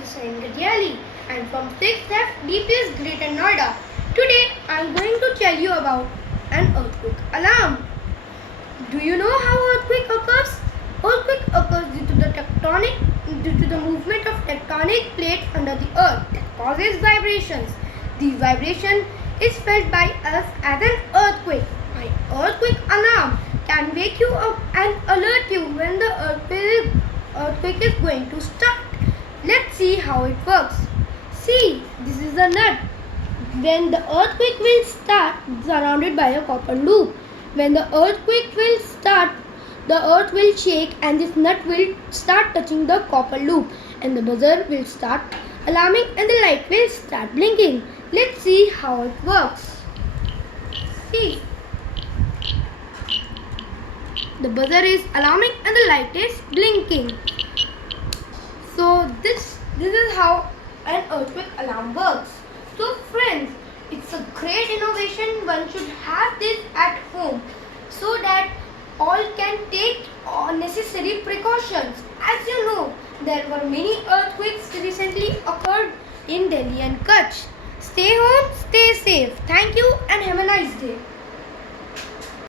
is Sain and from 6th F DPS Greater Noida. Today I am going to tell you about an earthquake alarm. Do you know how earthquake occurs? Earthquake occurs due to the movement of tectonic plates under the earth that causes vibrations. These vibration is felt by us as an earthquake. An earthquake alarm can wake you up and alert you when the earthquake is going to start. Let's see how it works. See, this is a nut. When the earthquake will start, surrounded by a copper loop. When the earthquake will start, the earth will shake and this nut will start touching the copper loop and the buzzer will start alarming and the light will start blinking. Let's see how it works. See, the buzzer is alarming and the light is blinking. So this is how an earthquake alarm works. So friends, it's a great innovation. One should have this at home so that all can take all necessary precautions. As you know, there were many earthquakes recently occurred in Delhi and Kutch. Stay home, stay safe. Thank you and have a nice day.